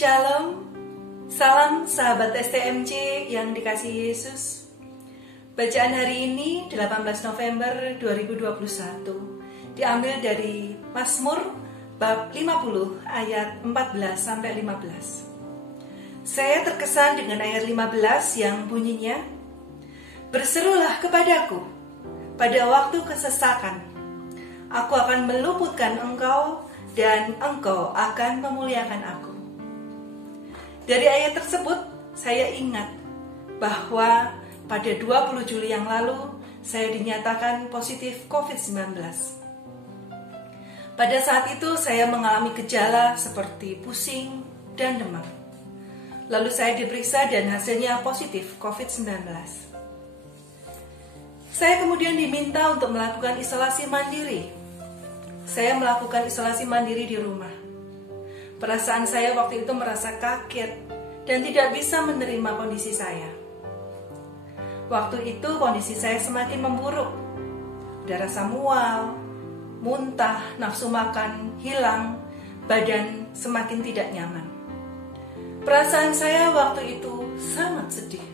Shalom, salam sahabat STMJ yang dikasihi Yesus. Bacaan hari ini 18 November 2021 diambil dari Mazmur bab 50 ayat 14-15. Saya terkesan dengan ayat 15 yang bunyinya, "Berserulah kepadaku pada waktu kesesakan. Aku akan meluputkan engkau dan engkau akan memuliakan aku." Dari ayat tersebut, saya ingat bahwa pada 20 Juli yang lalu, saya dinyatakan positif COVID-19. Pada saat itu, saya mengalami gejala seperti pusing dan demam. Lalu saya diperiksa dan hasilnya positif COVID-19. Saya kemudian diminta untuk melakukan isolasi mandiri. Saya melakukan isolasi mandiri di rumah. Perasaan saya waktu itu merasa kaget dan tidak bisa menerima kondisi saya. Waktu itu kondisi saya semakin memburuk. Ada rasa mual, muntah, nafsu makan hilang, badan semakin tidak nyaman. Perasaan saya waktu itu sangat sedih.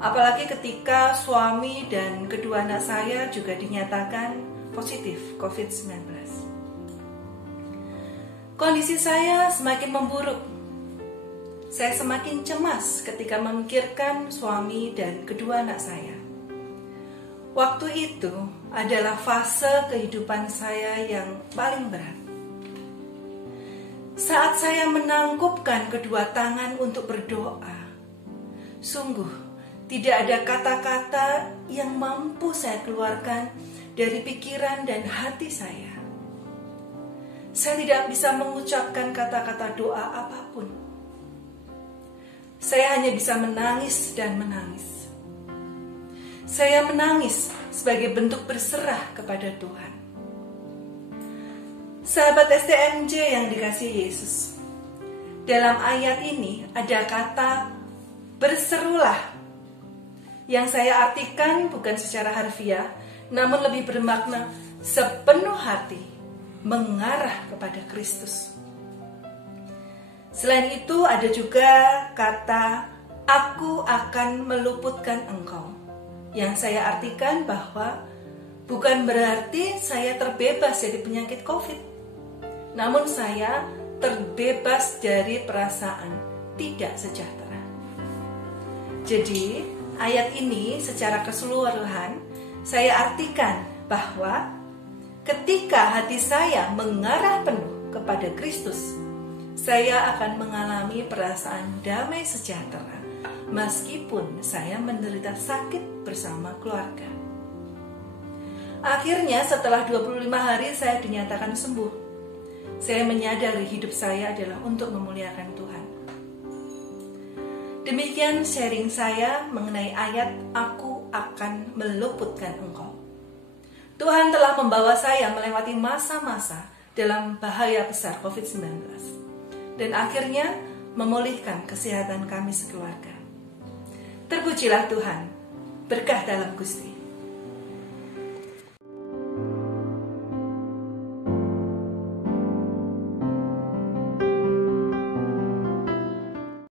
Apalagi ketika suami dan kedua anak saya juga dinyatakan positif COVID-19. Kondisi saya semakin memburuk. Saya semakin cemas ketika memikirkan suami dan kedua anak saya. Waktu itu adalah fase kehidupan saya yang paling berat. Saat saya menangkupkan kedua tangan untuk berdoa, sungguh tidak ada kata-kata yang mampu saya keluarkan dari pikiran dan hati saya. Saya tidak bisa mengucapkan kata-kata doa apapun. Saya hanya bisa menangis dan menangis. Saya menangis sebagai bentuk berserah kepada Tuhan. Sahabat STMJ yang dikasihi Yesus, dalam ayat ini ada kata berserulah, yang saya artikan bukan secara harfiah, namun lebih bermakna sepenuh hati mengarah kepada Kristus. Selain itu ada juga kata aku akan meluputkan engkau, yang saya artikan bahwa bukan berarti saya terbebas dari penyakit COVID, namun saya terbebas dari perasaan tidak sejahtera. Jadi ayat ini secara keseluruhan saya artikan bahwa ketika hati saya mengarah penuh kepada Kristus, saya akan mengalami perasaan damai sejahtera meskipun saya menderita sakit bersama keluarga. Akhirnya setelah 25 hari saya dinyatakan sembuh. Saya menyadari hidup saya adalah untuk memuliakan Tuhan. Demikian sharing saya mengenai ayat aku akan meluputkan engkau. Tuhan telah membawa saya melewati masa-masa dalam bahaya besar COVID-19 dan akhirnya memulihkan kesehatan kami sekeluarga. Terpujilah Tuhan, berkah dalam Gusti.